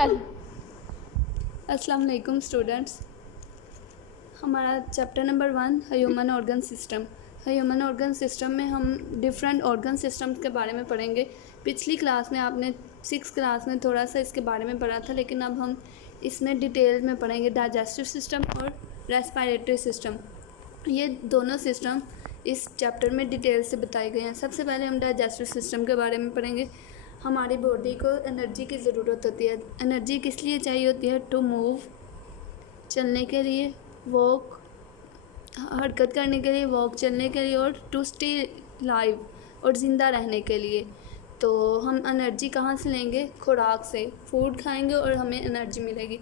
अस्सलाम वालेकुम स्टूडेंट्स। हमारा chapter number 1 human organ system. Human organ system में हम डिफरेंट ऑर्गन सिस्टम्स के बारे में पढ़ेंगे। पिछली क्लास में आपने 6 क्लास में थोड़ा सा इसके बारे में पढ़ा था, लेकिन अब हम इसमें डिटेल में पढ़ेंगे डाइजेस्टिव सिस्टम और रेस्पिरेटरी सिस्टम। ये दोनों सिस्टम इस चैप्टर में डिटेल से बताए गए हैं। सबसे पहले हम डाइजेस्टिव सिस्टम के बारे में पढ़ेंगे। हमारी बॉडी को एनर्जी की ज़रूरत होती है। एनर्जी किस लिए चाहिए होती है? टू मूव, चलने के लिए, वॉक, हरकत करने के लिए, वॉक चलने के लिए, और टू स्टे लाइव, और ज़िंदा रहने के लिए। तो हम एनर्जी कहाँ से लेंगे? खुराक से। फूड खाएंगे और हमें एनर्जी मिलेगी।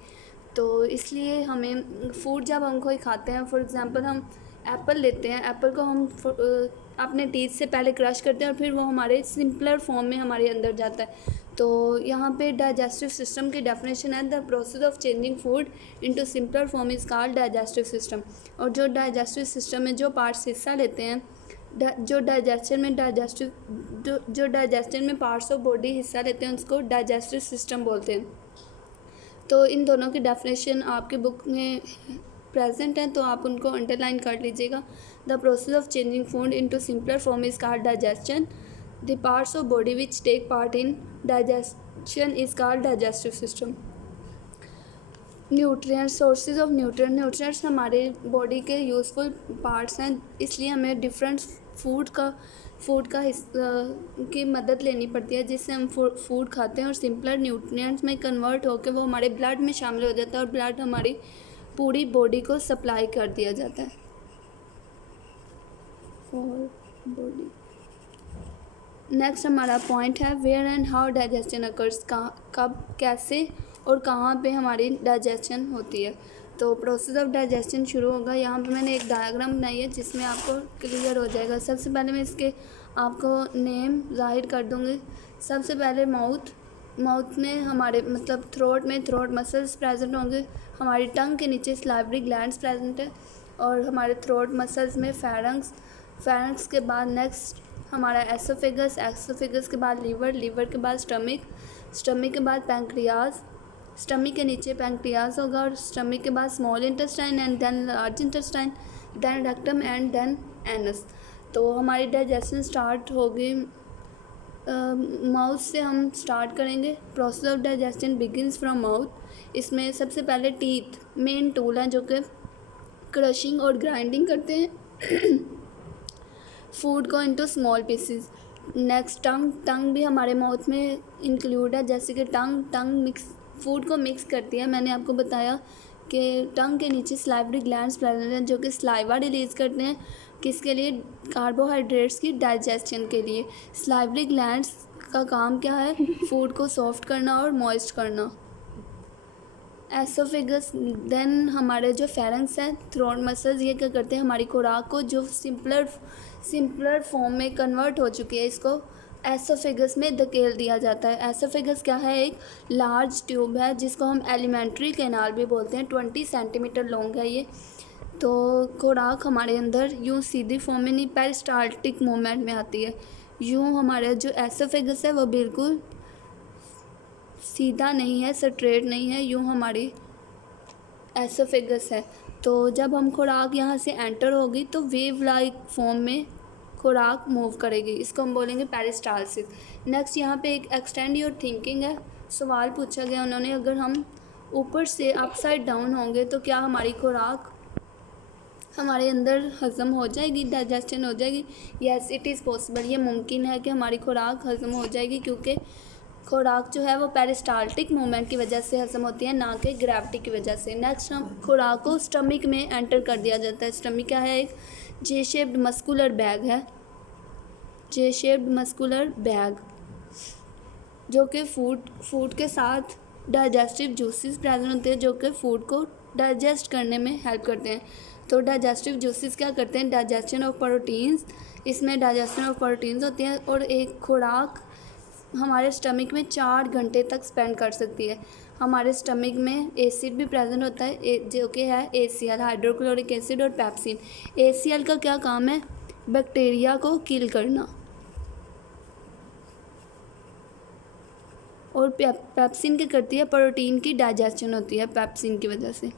तो इसलिए हमें फूड जब हम कोई खाते हैं, फॉर एग्ज़ाम्पल हम एप्पल लेते हैं, एप्पल को हम अपने टीथ से पहले क्रश करते हैं और फिर वो हमारे सिंपलर फॉर्म में हमारे अंदर जाता है। तो यहाँ पे डाइजेस्टिव सिस्टम की डेफिनेशन है, the process of changing food into simpler form is called digestive system. और जो डाइजेस्टिव सिस्टम में जो पार्ट्स हिस्सा लेते हैं, जो डाइजेशन में पार्ट्स ऑफ बॉडी हिस्सा लेते हैं, उसको डाइजेस्टिव सिस्टम बोलते हैं। तो इन दोनों की डेफिनेशन आपके बुक में प्रेजेंट है, तो आप उनको अंडरलाइन कर लीजिएगा। The process of changing food into simpler form is called digestion. The parts of body which take part in digestion is called digestive system. Nutrients, sources of nutrients हमारे body के useful parts हैं, इसलिए हमें different food का की मदद लेनी पड़ती है, जिससे हम फूड खाते हैं और सिंपलर न्यूट्रिएंट्स में कन्वर्ट होकर वो हमारे ब्लड में शामिल हो जाता है और ब्लड हमारी पूरी बॉडी को सप्लाई कर दिया जाता है। फॉर बॉडी नेक्स्ट हमारा पॉइंट है where and how digestion occurs. कब, कैसे और कहाँ पे हमारी डाइजेशन होती है। तो प्रोसेस ऑफ डाइजेशन शुरू होगा। यहाँ पे मैंने एक डायग्राम बनाई है जिसमें आपको क्लियर हो जाएगा। सबसे पहले मैं इसके आपको नेम जाहिर कर दूँगी। सबसे पहले माउथ में हमारे मतलब थ्रोट में थ्रोट मसल्स प्रेजेंट होंगे। हमारी टंग के नीचे स्लाइवरी ग्लैंड्स प्रेजेंट है, और हमारे थ्रोट मसल्स में फेरेंक्स के बाद नेक्स्ट हमारा एसोफेगस के बाद लीवर के बाद स्टमक के बाद पैंक्रियाज, स्टमक के नीचे पैंक्रियाज होगा, और स्टमक के बाद small intestine and then large intestine, then rectum and then anus. तो हमारी डाइजेशन स्टार्ट होगी माउथ से। हम स्टार्ट करेंगे। Process of digestion begins from mouth. इसमें सबसे पहले टीथ मेन टूल हैं जो कि क्रशिंग और ग्राइंडिंग करते हैं फूड को इनटू स्मॉल पीसेस। नेक्स्ट टंग भी हमारे माउथ में इंक्लूड है, जैसे कि टंग फूड को मिक्स करती है। मैंने आपको बताया कि टंग के नीचे स्लाइवरी ग्लैंड्स प्रेजेंट हैं जो कि स्लाइवा रिलीज़ करते हैं। किसके लिए? कार्बोहाइड्रेट्स की डाइजेशन के लिए। स्लाइवरी ग्लैंड्स का काम क्या है? फूड को सॉफ्ट करना और मॉइस्ट करना। एसोफेगस देन हमारे जो फेरेंक्स हैं, थ्रोट मसल्स, ये क्या करते हैं? हमारी खुराक को जो सिंपलर फॉर्म में कन्वर्ट हो चुकी है, इसको एसोफेगस में धकेल दिया जाता है। एसोफेगस क्या है? एक लार्ज ट्यूब है जिसको हम एलिमेंट्री कैनाल भी बोलते हैं। 20 सेंटीमीटर लॉन्ग है ये। तो खुराक हमारे अंदर यूँ सीधी फॉर्म में नहीं, पेरिस्टाल्टिक मूवमेंट में आती है। यूँ हमारा जो एसोफेगस है वो बिल्कुल सीधा नहीं है, स्ट्रेट नहीं है, यूँ हमारी एसोफेगस है। तो जब हम खुराक यहाँ से एंटर होगी तो वेव लाइक फॉर्म में खुराक मूव करेगी, इसको हम बोलेंगे पेरिस्टालसिस। नेक्स्ट यहाँ पे एक एक्सटेंड योर थिंकिंग है। सवाल पूछा गया उन्होंने, अगर हम ऊपर से अपसाइड डाउन होंगे तो क्या हमारी खुराक हमारे अंदर हज़म हो जाएगी, डाइजेशन हो जाएगी? Yes, it is possible. ये मुमकिन है कि हमारी खुराक हज़म हो जाएगी, क्योंकि खुराक जो है वो पेरिस्टाल्टिक मूवमेंट की वजह से हज़म होती है, ना कि ग्रेविटी की वजह से। नेक्स्ट हम खुराक को स्टमक में एंटर कर दिया जाता है। स्टमक क्या है? एक जे शेप्ड मस्कुलर बैग है, जे शेप्ड मस्कुलर बैग, जो कि फूड के साथ डाइजेस्टिव जूसेस प्रेजेंट होते हैं जो कि फूड को डाइजेस्ट करने में हेल्प करते हैं। तो डाइजेस्टिव जूसेस क्या करते हैं? Digestion of proteins. इसमें डाइजेशन ऑफ प्रोटीन्स होती हैं, और एक खुराक हमारे स्टमक में 4 घंटे तक स्पेंड कर सकती है। हमारे स्टमक में एसिड भी प्रेजेंट होता है जो कि है ACL, हाइड्रोक्लोरिक एसिड और पेप्सिन। ACL का क्या काम है? बैक्टीरिया को किल करना, और पेप्सिन क्या करती है, प्रोटीन की डाइजेशन होती है पेप्सिन की वजह से।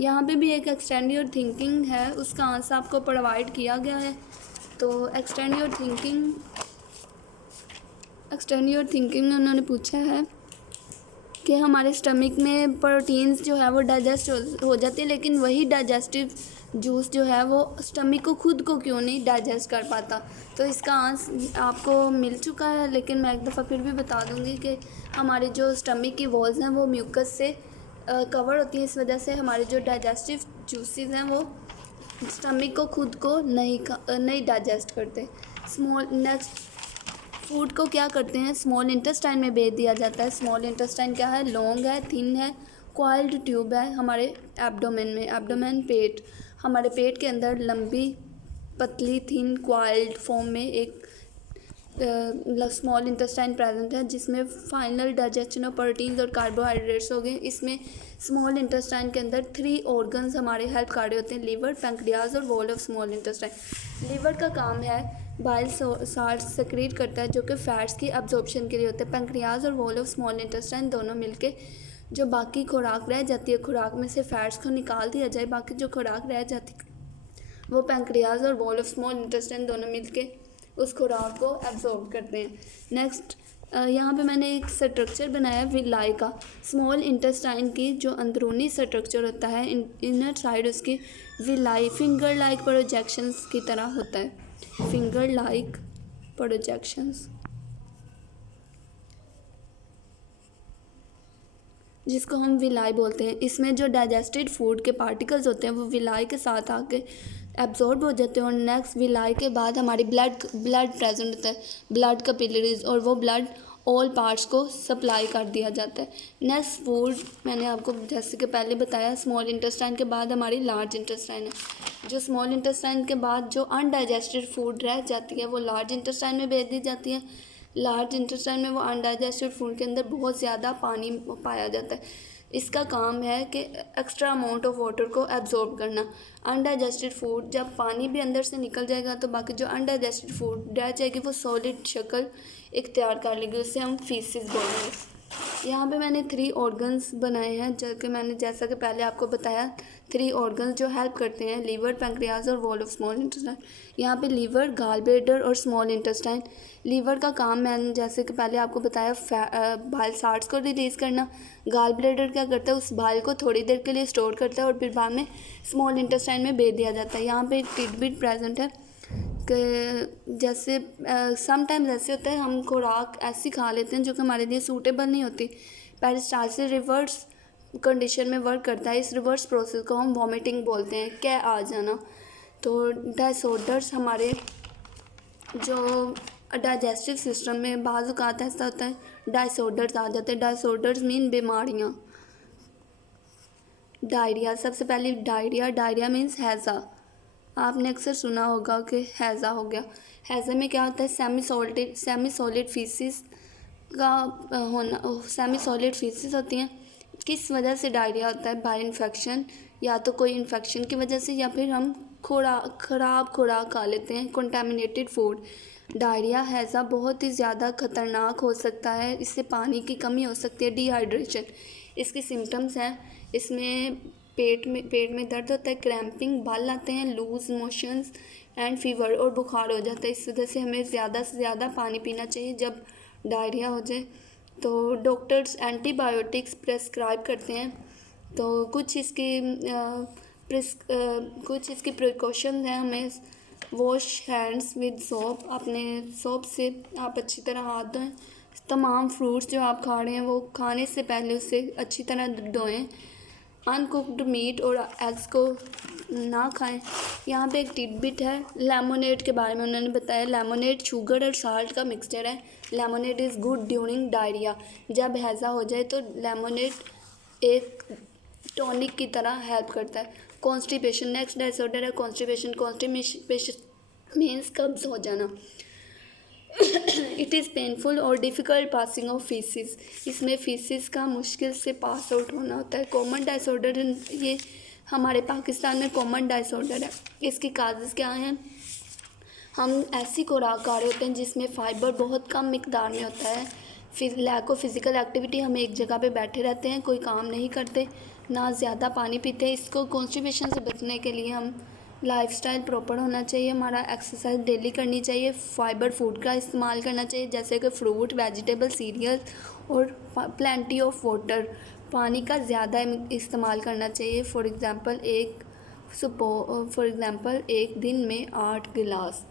यहाँ पे भी एक एक्सटेंड योर थिंकिंग है, उसका आंसर आपको प्रोवाइड किया गया है। तो एक्सटेंड योर थिंकिंग में उन्होंने पूछा है कि हमारे स्टमक में प्रोटीन्स जो है वो डाइजेस्ट हो जाती है, लेकिन वही डाइजेस्टिव जूस जो है वो स्टमक को खुद को क्यों नहीं डाइजेस्ट कर पाता। तो इसका आंसर आपको मिल चुका है, लेकिन मैं एक दफ़ा फिर भी बता दूंगी कि हमारे जो स्टमक की वॉल्स हैं वो म्यूकस से कवर होती है। इस वजह से हमारे जो डाइजेस्टिव जूसेस हैं वो स्टमक को खुद को नहीं डाइजेस्ट करते। नेक्स्ट, फूड को क्या करते हैं, स्मॉल इंटेस्टाइन में भेज दिया जाता है। स्मॉल इंटेस्टाइन क्या है, लॉन्ग है, थिन है, कॉइल्ड ट्यूब है हमारे एब्डोमेन में। एब्डोमेन पेट, हमारे पेट के अंदर लंबी पतली थिन कॉइल्ड फॉर्म में एक स्मॉल इंटेस्टाइन प्रेजेंट है, जिसमें फाइनल डाइजेशन ऑफ प्रोटीन्स और कार्बोहाइड्रेट्स हो गए। इसमें स्मॉल इंटेस्टाइन के अंदर 3 ऑर्गन्स हमारे हेल्प कर रहे होते हैं, लीवर, पैंक्रियाज और wall of small intestine. Liver का काम है बाइल साल्ट सेक्रेट करता है जो कि फैट्स की अब्जॉर्प्शन के लिए होते हैं। पैंक्रियाज और वॉल ऑफ स्मॉल इंटेस्टाइन दोनों मिलके जो बाकी खुराक रह जाती है, खुराक में से फैट्स को निकाल दिया जाए, बाकी जो खुराक रह जाती है वो पैंक्रियाज और वॉल ऑफ स्मॉल इंटेस्टाइन दोनों मिलके उस खुराक को एब्जॉर्ब करते हैं। नेक्स्ट, यहाँ पे मैंने एक स्ट्रक्चर बनाया विलाई का। स्मॉल इंटेस्टाइन की जो अंदरूनी स्ट्रक्चर होता है, इनर साइड उसकी विलाई फिंगर लाइक प्रोजेक्शंस की तरह होता है। फिंगर लाइक प्रोजेक्शंस, जिसको हम विलाई बोलते हैं। इसमें जो डाइजेस्टेड फूड के पार्टिकल्स होते हैं वो विलाई के साथ आके एब्जॉर्ब हो जाते हैं। और नेक्स्ट, विलाई के बाद हमारी ब्लड प्रेजेंट होता है, ब्लड कैपिलरीज, और वो ब्लड ऑल पार्ट्स को सप्लाई कर दिया जाता है। नेक्स्ट, फूड मैंने आपको जैसे कि पहले बताया, स्मॉल इंटेस्टाइन के बाद हमारी लार्ज इंटेस्टाइन है। जो स्मॉल इंटेस्टाइन के बाद जो अनडाइजेस्टेड फूड रह जाती है वो लार्ज इंटेस्टाइन में भेज दी जाती है। लार्ज इंटेस्टाइन में वो अनडाइजेस्टेड फूड के अंदर बहुत ज़्यादा पानी पाया जाता है। इसका काम है कि एक्स्ट्रा अमाउंट ऑफ वाटर को एब्जॉर्ब करना। अनडाइजेस्टेड फूड जब पानी भी अंदर से निकल जाएगा तो बाकी जो अनडाइजेस्टेड फूड रह जाएगी वो सॉलिड शक्ल इख्तियार कर लेगी, उससे हम फीसिस बोलेंगे। यहाँ पे मैंने 3 ऑर्गन्स बनाए हैं, जो कि मैंने जैसा कि पहले आपको बताया 3 ऑर्गन्स जो हेल्प करते हैं, लीवर, पैंक्रियाज और वॉल ऑफ स्मॉल इंटेस्टाइन। यहाँ पे लीवर, गॉल ब्लैडर और स्मॉल इंटेस्टाइन। लीवर का काम मैंने जैसे कि पहले आपको बताया बाइल साल्ट्स को रिलीज़ करना। गॉल ब्लैडर क्या करता है, उस बाइल को थोड़ी देर के लिए स्टोर करता है और फिर बाद में स्मॉल इंटेस्टाइन में भेज दिया जाता है। यहाँ पे एक टिडबिट प्रेजेंट है कि जैसे समटाइम्स ऐसे होता है हम खुराक ऐसी खा लेते हैं जो कि हमारे लिए सूटेबल नहीं होती। पेरिस्टालसिस रिवर्स कंडीशन में वर्क करता है। इस रिवर्स प्रोसेस को हम वॉमिटिंग बोलते हैं, क्या आ जाना। तो डिसऑर्डर्स हमारे जो डाइजेस्टिव सिस्टम में बाज़ औक़ात ऐसा होता है डिसऑर्डर्स आ जाते हैं। डिसऑर्डर्स मीन बीमारियाँ। डायरिया, सबसे पहले डायरिया मीन्स हैज़ा। आपने अक्सर सुना होगा कि हैज़ा हो गया। हैज़ा में क्या होता है, सेमी सॉलिड फीसिस का होना, सेमी सॉलिड फीसिस होती हैं। किस वजह से डायरिया होता है, बाय इन्फेक्शन, या तो कोई इन्फेक्शन की वजह से या फिर हम ख़राब खुराक खा लेते हैं, कंटामिनेटेड फूड। डायरिया हैज़ा बहुत ही ज़्यादा ख़तरनाक हो सकता है, इससे पानी की कमी हो सकती है, डिहाइड्रेशन। इसकी सिम्टम्स हैं, इसमें पेट में दर्द होता है, क्रैम्पिंग, बाल आते हैं, लूज़ मोशंस एंड फीवर, और बुखार हो जाता है। इस वजह से हमें ज़्यादा से ज़्यादा पानी पीना चाहिए जब डायरिया हो जाए। तो डॉक्टर्स एंटीबायोटिक्स प्रेस्क्राइब करते हैं। तो कुछ इसकी प्रिकॉशंस हैं, हमें वॉश हैंड्स विद सोप, अपने सोप से आप अच्छी तरह हाथ धोएं। तमाम फ्रूट्स जो आप खा रहे हैं वो खाने से पहले उससे अच्छी तरह धोएं। अनकुक्ड मीट और एग्स को ना खाएं। यहाँ पे एक टिडबिट है लेमोनेड के बारे में, उन्होंने बताया लेमोनेड शुगर और साल्ट का मिक्सचर है। Lemonade is good during diarrhoea. जब हैज़ा हो जाए तो लेमोनेड एक टॉनिक की तरह हेल्प करता है। कॉन्स्टिपेशन, नेक्स्ट डिसऑर्डर है कॉन्स्टिपेशन। कॉन्स्टिपेशन मीन्स कब्ज हो जाना। इट इज़ पेनफुल और डिफ़िकल्ट पासिंग ऑफ फीसिस। इसमें फीसिस का मुश्किल से पास आउट होना होता है। कॉमन डिसऑर्डर, ये हमारे पाकिस्तान में कॉमन डिसऑर्डर है। इसकी काजेज़ क्या हैं, हम ऐसी खुराक खा रहे होते हैं जिसमें फ़ाइबर बहुत कम मिकदार में होता है, फिर लैक ऑफ फिज़िकल एक्टिविटी, हम एक जगह पे बैठे रहते हैं, कोई काम नहीं करते, ना ज़्यादा पानी पीते हैं। इसको कॉन्स्टिपेशन से बचने के लिए हम लाइफस्टाइल प्रॉपर होना चाहिए, हमारा एक्सरसाइज डेली करनी चाहिए, फाइबर फूड का इस्तेमाल करना चाहिए जैसे कि फ्रूट, वेजिटेबल, सीरियल और प्लेंटी ऑफ वाटर, पानी का ज़्यादा इस्तेमाल करना चाहिए। फॉर एग्ज़ाम्पल एक दिन में 8 गिलास